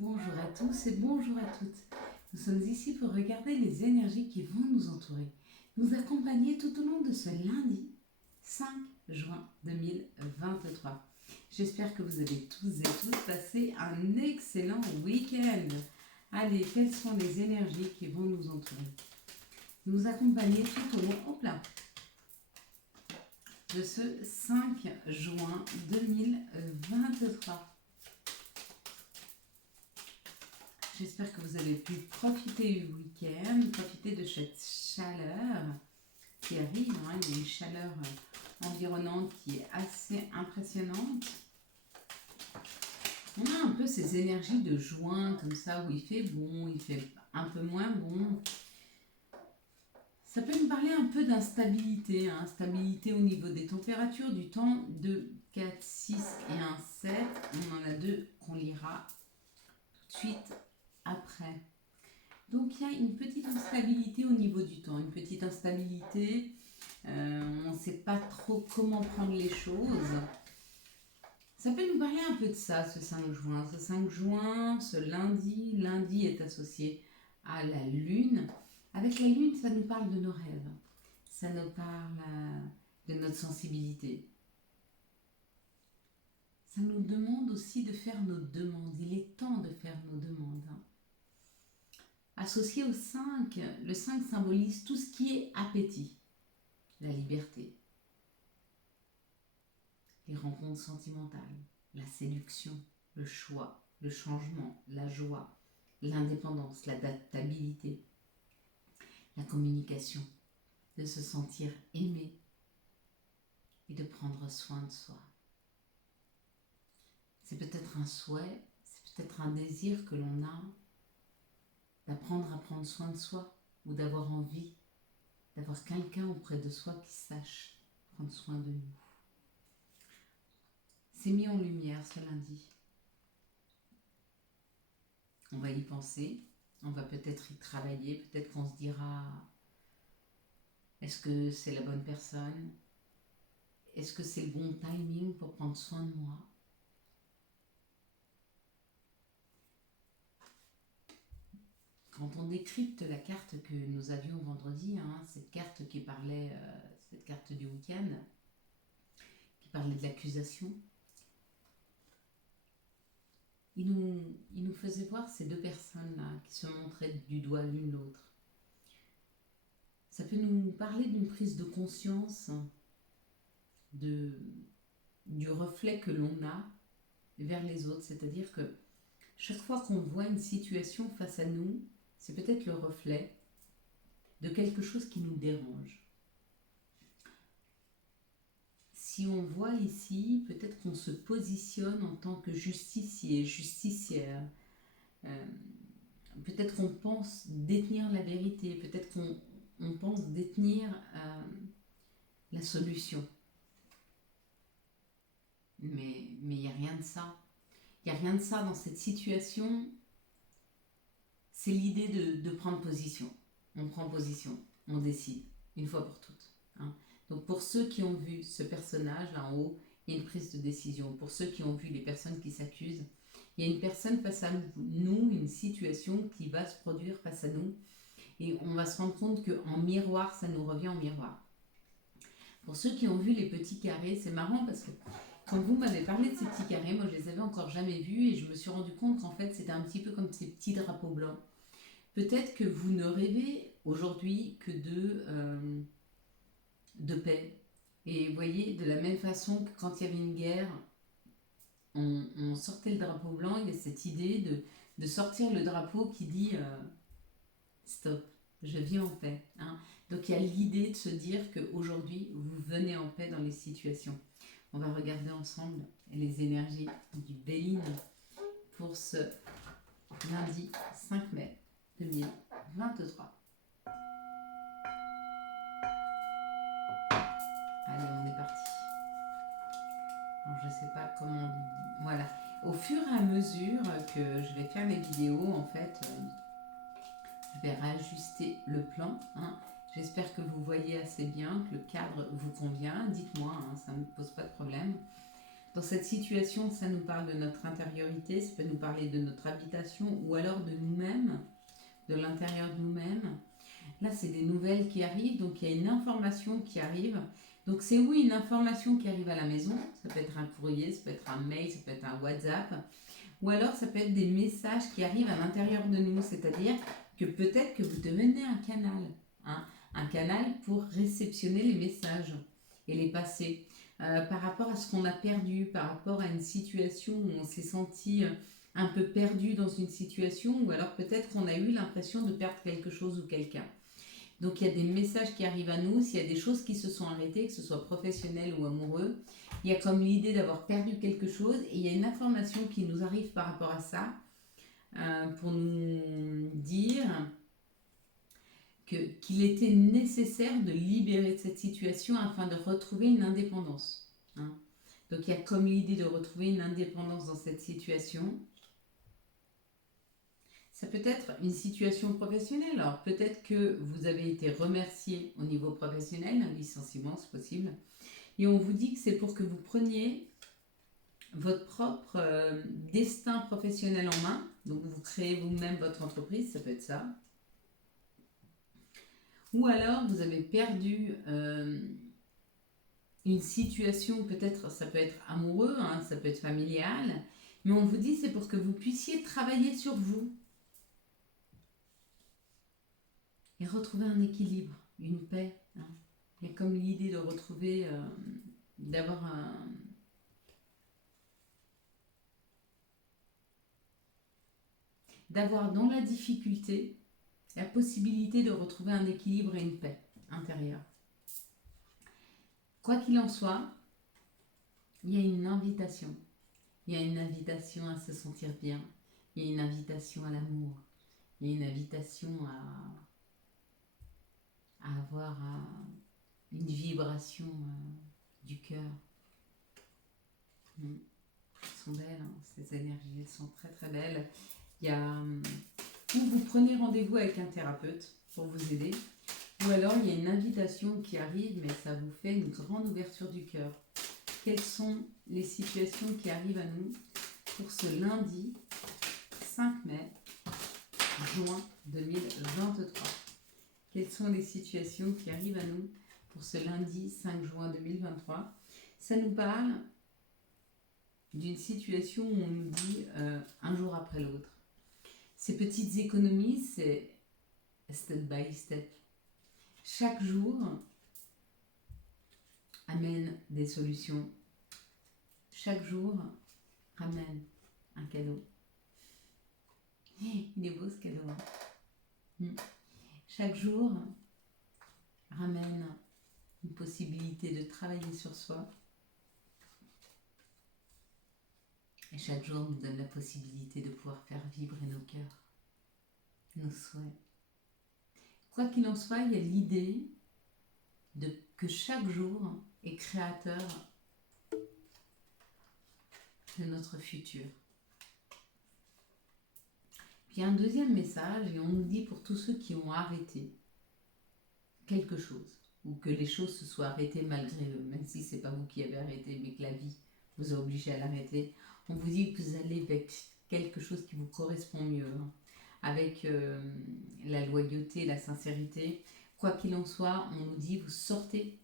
Bonjour à tous et bonjour à toutes. Nous sommes ici pour regarder les énergies qui vont nous entourer, nous accompagner tout au long de ce lundi 5 juin 2023. J'espère que vous avez tous et toutes passé un excellent week-end. Allez, quelles sont les énergies qui vont nous entourer, nous accompagner tout au long, hop là, de ce 5 juin 2023. J'espère que vous avez pu profiter du week-end, profiter de cette chaleur qui arrive. Il y a une chaleur environnante qui est assez impressionnante. On a un peu ces énergies de juin comme ça où il fait bon, il fait un peu moins bon. Ça peut nous parler un peu d'instabilité, instabilité au niveau des températures, du temps, 2, 4, 6 et 1, 7. On en a deux qu'on lira tout de suite après. Donc il y a une petite instabilité au niveau du temps, une petite instabilité, on ne sait pas trop comment prendre les choses. Ça peut nous parler un peu de ça, ce 5 juin. Ce 5 juin, ce lundi est associé à la lune. Avec la lune, ça nous parle de nos rêves, ça nous parle de notre sensibilité. Ça nous demande aussi de faire nos demandes, il est temps de faire nos demandes. Associé au 5, le 5 symbolise tout ce qui est appétit, la liberté, les rencontres sentimentales, la séduction, le choix, le changement, la joie, l'indépendance, l'adaptabilité, la communication, de se sentir aimé et de prendre soin de soi. C'est peut-être un souhait, c'est peut-être un désir que l'on a d'apprendre à prendre soin de soi ou d'avoir envie d'avoir quelqu'un auprès de soi qui sache prendre soin de nous. C'est mis en lumière ce lundi. On va y penser, on va peut-être y travailler, peut-être qu'on se dira, est-ce que c'est la bonne personne? Est-ce que c'est le bon timing pour prendre soin de moi? Quand on décrypte la carte que nous avions vendredi, cette carte qui parlait, cette carte du week-end, qui parlait de l'accusation, il nous faisait voir ces deux personnes-là qui se montraient du doigt l'une l'autre. Ça peut nous parler d'une prise de conscience du reflet que l'on a vers les autres, c'est-à-dire que chaque fois qu'on voit une situation face à nous, c'est peut-être le reflet de quelque chose qui nous dérange. Si on voit ici, peut-être qu'on se positionne en tant que justicier, justicière. Peut-être qu'on pense détenir la vérité, peut-être qu'on pense détenir la solution. Mais il n'y a rien de ça. Il n'y a rien de ça dans cette situation. C'est l'idée de prendre position. On prend position, on décide, une fois pour toutes. Donc pour ceux qui ont vu ce personnage là en haut, il y a une prise de décision. Pour ceux qui ont vu les personnes qui s'accusent, il y a une personne face à nous, une situation qui va se produire face à nous. Et on va se rendre compte qu'en miroir, ça nous revient en miroir. Pour ceux qui ont vu les petits carrés, c'est marrant parce que quand vous m'avez parlé de ces petits carrés, moi je les avais encore jamais vus et je me suis rendu compte qu'en fait c'était un petit peu comme ces petits drapeaux blancs. Peut-être que vous ne rêvez aujourd'hui que de paix. Et vous voyez, de la même façon que quand il y avait une guerre, on sortait le drapeau blanc, il y a cette idée de sortir le drapeau qui dit stop, je vis en paix. Donc il y a l'idée de se dire qu'aujourd'hui, vous venez en paix dans les situations. On va regarder ensemble les énergies du Béline pour ce lundi 5 mai 2023. Allez, on est parti. Alors, je sais pas comment... Voilà. Au fur et à mesure que je vais faire les vidéos, en fait, je vais réajuster le plan. J'espère que vous voyez assez bien, que le cadre vous convient. Dites-moi, ça ne me pose pas de problème. Dans cette situation, ça nous parle de notre intériorité, ça peut nous parler de notre habitation ou alors de nous-mêmes, de l'intérieur de nous-mêmes. Là, c'est des nouvelles qui arrivent, donc il y a une information qui arrive. Donc c'est oui, une information qui arrive à la maison, ça peut être un courrier, ça peut être un mail, ça peut être un WhatsApp, ou alors ça peut être des messages qui arrivent à l'intérieur de nous, c'est-à-dire que peut-être que vous devenez un canal, hein, un canal pour réceptionner les messages et les passer. Par rapport à ce qu'on a perdu, par rapport à une situation où on s'est senti un peu perdu dans une situation, ou alors peut-être qu'on a eu l'impression de perdre quelque chose ou quelqu'un. Donc il y a des messages qui arrivent à nous, s'il y a des choses qui se sont arrêtées, que ce soit professionnel ou amoureux, il y a comme l'idée d'avoir perdu quelque chose et il y a une information qui nous arrive par rapport à ça pour nous dire qu'il était nécessaire de libérer de cette situation afin de retrouver une indépendance. Hein. Donc il y a comme l'idée de retrouver une indépendance dans cette situation. Ça peut être une situation professionnelle. Alors peut-être que vous avez été remercié au niveau professionnel, un licenciement c'est possible. Et on vous dit que c'est pour que vous preniez votre propre destin professionnel en main. Donc vous créez vous-même votre entreprise, ça peut être ça. Ou alors vous avez perdu une situation, peut-être ça peut être amoureux, hein, ça peut être familial. Mais on vous dit c'est pour que vous puissiez travailler sur vous. Et retrouver un équilibre, une paix. Hein. Il y a comme l'idée de retrouver, d'avoir dans la difficulté la possibilité de retrouver un équilibre et une paix intérieure. Quoi qu'il en soit, il y a une invitation. Il y a une invitation à se sentir bien. Il y a une invitation à l'amour. Il y a une invitation à avoir une vibration du cœur. Elles sont belles, hein, ces énergies, elles sont très très belles. Il y a où vous prenez rendez-vous avec un thérapeute pour vous aider, ou alors il y a une invitation qui arrive, mais ça vous fait une grande ouverture du cœur. Quelles sont les situations qui arrivent à nous pour ce lundi 5 mai, juin 2023 ? Quelles sont les situations qui arrivent à nous pour ce lundi 5 juin 2023 ? Ça nous parle d'une situation où on nous dit un jour après l'autre. Ces petites économies, c'est step by step. Chaque jour amène des solutions. Chaque jour ramène un cadeau. Il est beau ce cadeau. Hein. Chaque jour ramène une possibilité de travailler sur soi. Et chaque jour nous donne la possibilité de pouvoir faire vibrer nos cœurs, nos souhaits. Quoi qu'il en soit, il y a l'idée que chaque jour est créateur de notre futur. Puis il y a un deuxième message et on nous dit pour tous ceux qui ont arrêté quelque chose ou que les choses se soient arrêtées malgré eux, même si ce n'est pas vous qui avez arrêté mais que la vie vous a obligé à l'arrêter, on vous dit que vous allez avec quelque chose qui vous correspond mieux, hein, avec la loyauté, la sincérité. Quoi qu'il en soit, on nous dit vous sortez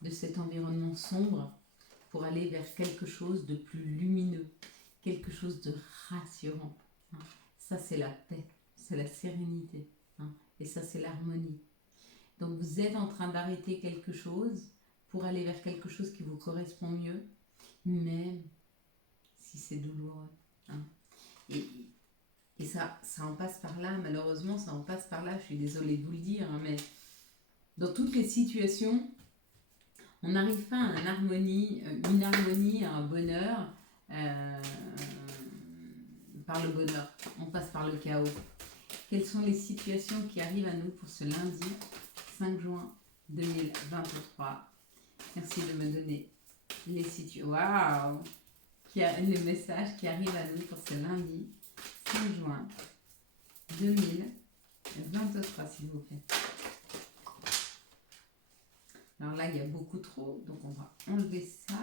de cet environnement sombre pour aller vers quelque chose de plus lumineux, quelque chose de rassurant. Hein. Ça, c'est la paix, c'est la sérénité, hein, et ça, c'est l'harmonie. Donc, vous êtes en train d'arrêter quelque chose pour aller vers quelque chose qui vous correspond mieux, même si c'est douloureux. Hein. Et ça en passe par là, malheureusement, ça en passe par là, je suis désolée de vous le dire, hein, mais dans toutes les situations, on n'arrive pas à une harmonie, à un bonheur par le bonheur. On passe par le chaos. Quelles sont les situations qui arrivent à nous pour ce lundi 5 juin 2023 ? Merci de me donner les situations. Waouh ! Les messages qui arrivent à nous pour ce lundi 5 juin 2023, s'il vous plaît. Alors là, il y a beaucoup trop, donc on va enlever ça.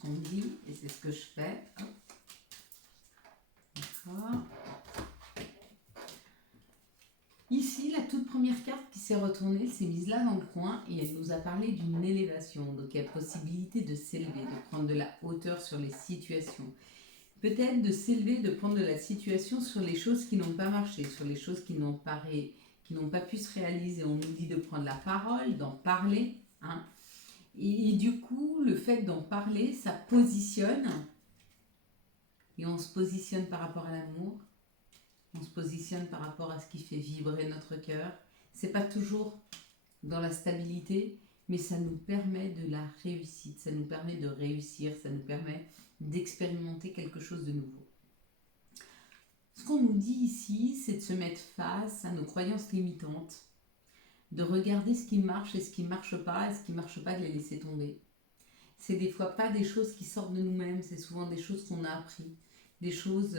qu'on me dit, et c'est ce que je fais. Hop. D'accord. Ici, la toute première carte qui s'est retournée, elle s'est mise là dans le coin et elle nous a parlé d'une élévation. Donc, il y a possibilité de s'élever, de prendre de la hauteur sur les situations. Peut-être de s'élever, de prendre de la situation sur les choses qui n'ont pas marché, sur les choses qui n'ont pas pu se réaliser. On nous dit de prendre la parole, d'en parler. Hein. Et du coup, le fait d'en parler, ça positionne. Et on se positionne par rapport à l'amour. On se positionne par rapport à ce qui fait vibrer notre cœur. C'est pas toujours dans la stabilité, mais ça nous permet de la réussite, ça nous permet de réussir, ça nous permet d'expérimenter quelque chose de nouveau. Ce qu'on nous dit ici, c'est de se mettre face à nos croyances limitantes, de regarder ce qui marche et ce qui ne marche pas, et ce qui ne marche pas, de les laisser tomber. C'est des fois pas des choses qui sortent de nous-mêmes, c'est souvent des choses qu'on a appris, des choses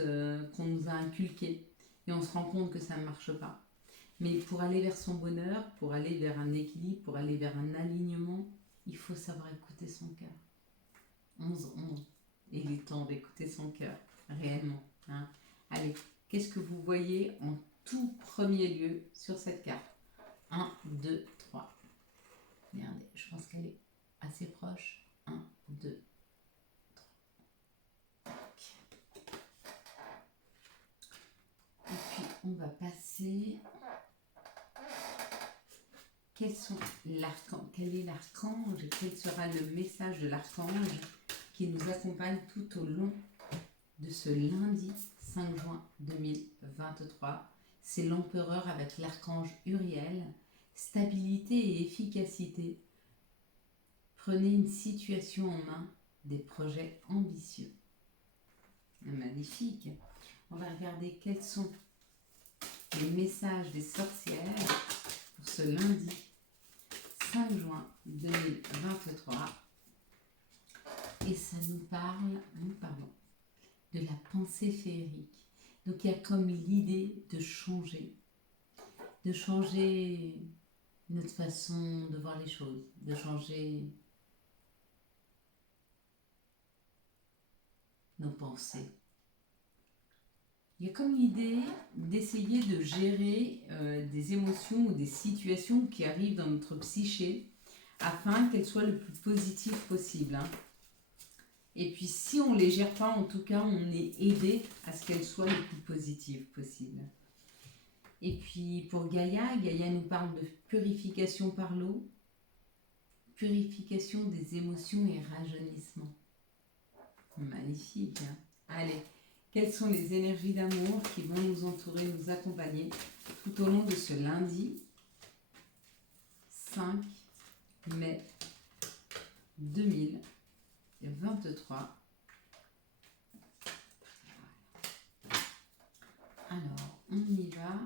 qu'on nous a inculquées, et on se rend compte que ça ne marche pas. Mais pour aller vers son bonheur, pour aller vers un équilibre, pour aller vers un alignement, il faut savoir écouter son cœur. 11-11. Et il est temps d'écouter son cœur, réellement. Hein. Allez, qu'est-ce que vous voyez en tout premier lieu sur cette carte? 1, 2, 3. Regardez, je pense qu'elle est assez proche. 1, 2, 3. Et puis, on va passer... Quel est l'archange? Quel sera le message de l'archange qui nous accompagne tout au long de ce lundi 5 juin 2023? C'est l'empereur avec l'archange Uriel. Stabilité et efficacité. Prenez une situation en main, des projets ambitieux. Magnifique. On va regarder quels sont les messages des sorcières pour ce lundi 5 juin 2023. Et ça nous parle de la pensée féerique. Donc il y a comme l'idée de changer notre façon de voir les choses, de changer nos pensées. Il y a comme l'idée d'essayer de gérer des émotions ou des situations qui arrivent dans notre psyché afin qu'elles soient le plus positives possible. Hein. Et puis si on ne les gère pas, en tout cas, on est aidé à ce qu'elles soient le plus positives possible. Et puis pour Gaïa nous parle de purification par l'eau, purification des émotions et rajeunissement. Magnifique. Hein. Allez, quelles sont les énergies d'amour qui vont nous entourer, nous accompagner tout au long de ce lundi 5 mai 2023. Alors, on y va.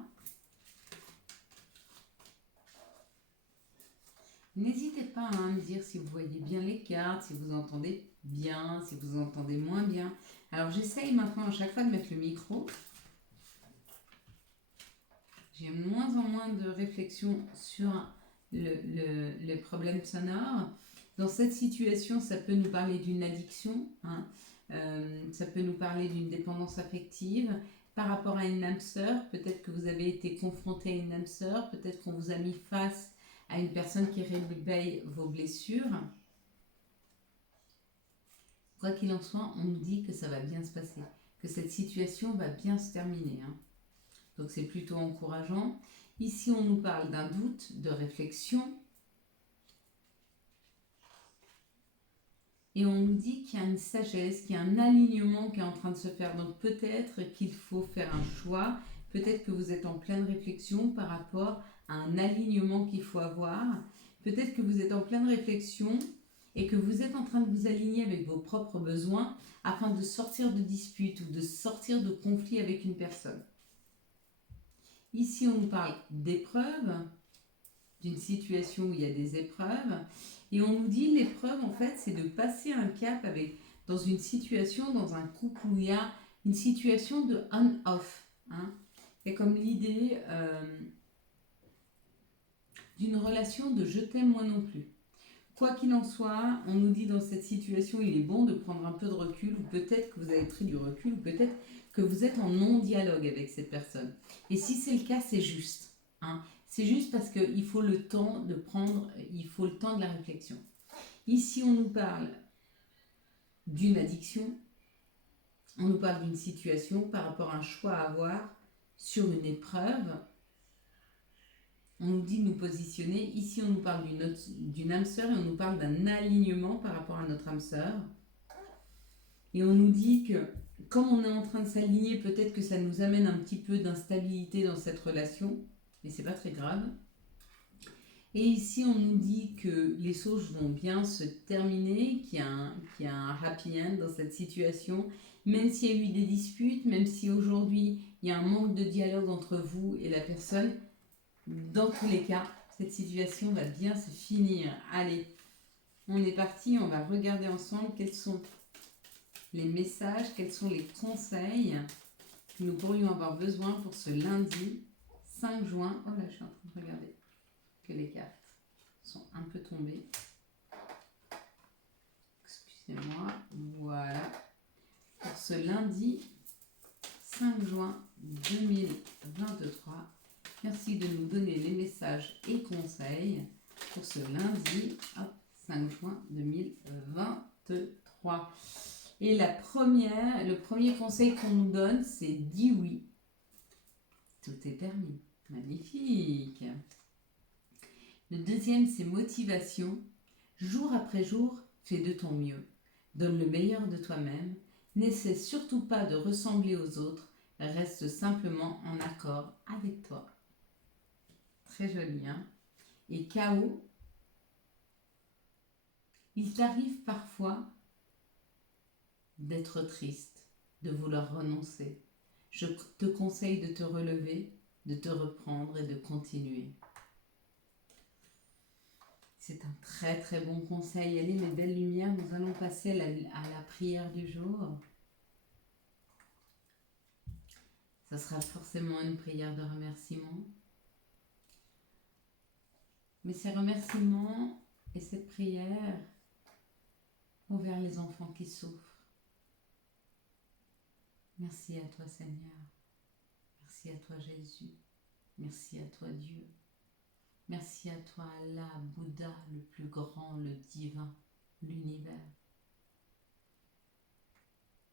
N'hésitez pas à me dire si vous voyez bien les cartes, si vous entendez bien, si vous entendez moins bien. Alors, j'essaye maintenant à chaque fois de mettre le micro. J'ai de moins en moins de réflexion sur le problème sonore. Dans cette situation, ça peut nous parler d'une addiction, hein. Ça peut nous parler d'une dépendance affective. Par rapport à une âme sœur, peut-être que vous avez été confronté à une âme sœur, peut-être qu'on vous a mis face à une personne qui réveille vos blessures. Quoi qu'il en soit, on nous dit que ça va bien se passer, que cette situation va bien se terminer. Hein. Donc c'est plutôt encourageant. Ici, on nous parle d'un doute, de réflexion. Et on nous dit qu'il y a une sagesse, qu'il y a un alignement qui est en train de se faire. Donc peut-être qu'il faut faire un choix. Peut-être que vous êtes en pleine réflexion par rapport à un alignement qu'il faut avoir. Peut-être que vous êtes en pleine réflexion et que vous êtes en train de vous aligner avec vos propres besoins afin de sortir de disputes ou de sortir de conflits avec une personne. Ici, on nous parle d'épreuves, d'une situation où il y a des épreuves. Et on nous dit l'épreuve, en fait, c'est de passer un cap dans une situation, dans un couple où il y a une situation de on-off. Hein. Il y a comme l'idée d'une relation de je t'aime moi non plus. Quoi qu'il en soit, on nous dit dans cette situation, il est bon de prendre un peu de recul, ou peut-être que vous avez pris du recul, ou peut-être que vous êtes en non-dialogue avec cette personne. Et si c'est le cas, c'est juste. Hein. C'est juste parce qu'il faut le temps de prendre, il faut le temps de la réflexion. Ici, on nous parle d'une addiction, on nous parle d'une situation par rapport à un choix à avoir sur une épreuve. On nous dit de nous positionner. Ici, on nous parle d'une âme sœur et on nous parle d'un alignement par rapport à notre âme sœur. Et on nous dit que, comme on est en train de s'aligner, peut-être que ça nous amène un petit peu d'instabilité dans cette relation, mais c'est pas très grave. Et ici, on nous dit que les choses vont bien se terminer, qu'il y a un happy end dans cette situation, même s'il y a eu des disputes, même si aujourd'hui il y a un manque de dialogue entre vous et la personne. Dans tous les cas, cette situation va bien se finir. Allez, on est parti, on va regarder ensemble quels sont les messages, quels sont les conseils que nous pourrions avoir besoin pour ce lundi 5 juin. Oh là, je suis en train de regarder que les cartes sont un peu tombées. Excusez-moi. Voilà. Pour ce lundi 5 juin 2023. Merci de nous donner les messages et conseils pour ce lundi 5 juin 2023. Et le premier conseil qu'on nous donne, c'est dis oui. Tout est permis. Magnifique. Le deuxième, c'est motivation. Jour après jour, fais de ton mieux. Donne le meilleur de toi-même. N'essaie surtout pas de ressembler aux autres. Reste simplement en accord avec toi. Très joli, hein? Et chaos, il t'arrive parfois d'être triste, de vouloir renoncer. Je te conseille de te relever, de te reprendre et de continuer. C'est un très très bon conseil. Allez, mes belles lumières, nous allons passer à la prière du jour. Ça sera forcément une prière de remerciement. Mais ces remerciements et cette prière vont vers les enfants qui souffrent. Merci à toi Seigneur. Merci à toi Jésus. Merci à toi Dieu. Merci à toi Allah, Bouddha, le plus grand, le divin, l'univers.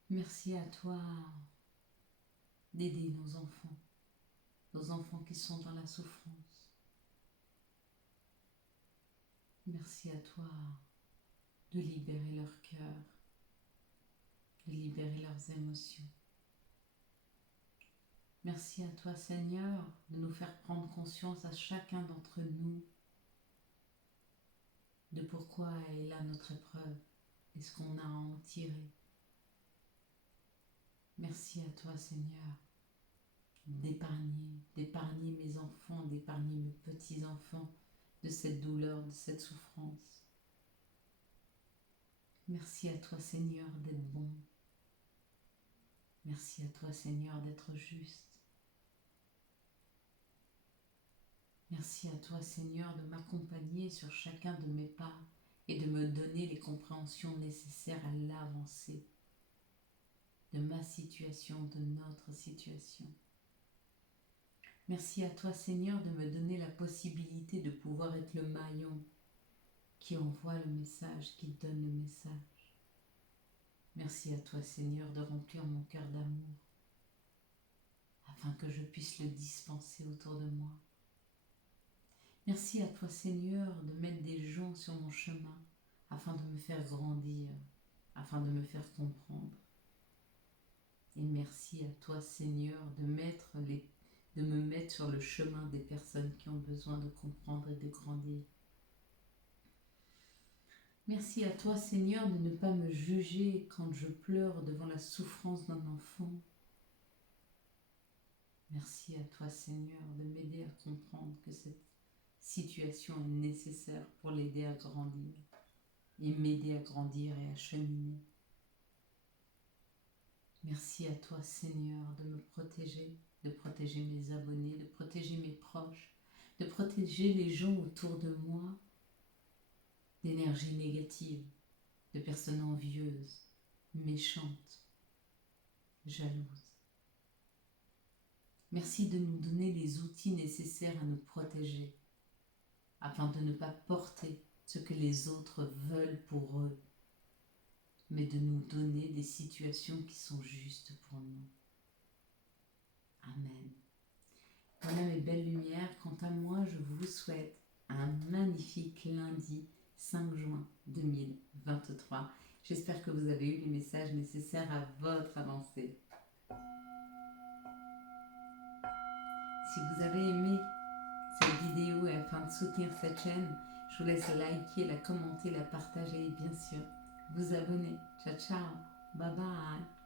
Merci à toi d'aider nos enfants qui sont dans la souffrance. Merci à toi de libérer leur cœur, de libérer leurs émotions. Merci à toi Seigneur de nous faire prendre conscience à chacun d'entre nous de pourquoi est là notre épreuve et ce qu'on a à en tirer. Merci à toi Seigneur d'épargner mes enfants, d'épargner mes petits-enfants de cette douleur, de cette souffrance. Merci à toi Seigneur d'être bon. Merci à toi Seigneur d'être juste. Merci à toi Seigneur de m'accompagner sur chacun de mes pas et de me donner les compréhensions nécessaires à l'avancée de ma situation, de notre situation. Merci à toi Seigneur de me donner la possibilité de pouvoir être le maillon qui envoie le message, qui donne le message. Merci à toi Seigneur de remplir mon cœur d'amour afin que je puisse le dispenser autour de moi. Merci à toi Seigneur de mettre des gens sur mon chemin afin de me faire grandir, afin de me faire comprendre. Et merci à toi Seigneur de me mettre sur le chemin des personnes qui ont besoin de comprendre et de grandir. Merci à toi Seigneur de ne pas me juger quand je pleure devant la souffrance d'un enfant. Merci à toi Seigneur de m'aider à comprendre que cette situation est nécessaire pour l'aider à grandir et m'aider à grandir et à cheminer. Merci à toi Seigneur de me protéger, de protéger mes abonnés, de protéger mes proches, de protéger les gens autour de moi d'énergie négative, de personnes envieuses, méchantes, jalouses. Merci de nous donner les outils nécessaires à nous protéger, afin de ne pas porter ce que les autres veulent pour eux, mais de nous donner des situations qui sont justes pour nous. Amen. Voilà mes belles lumières. Quant à moi, je vous souhaite un magnifique lundi 5 juin 2023. J'espère que vous avez eu les messages nécessaires à votre avancée. Si vous avez aimé cette vidéo et afin de soutenir cette chaîne, je vous laisse liker, la commenter, la partager et bien sûr vous abonner. Ciao ciao, bye bye.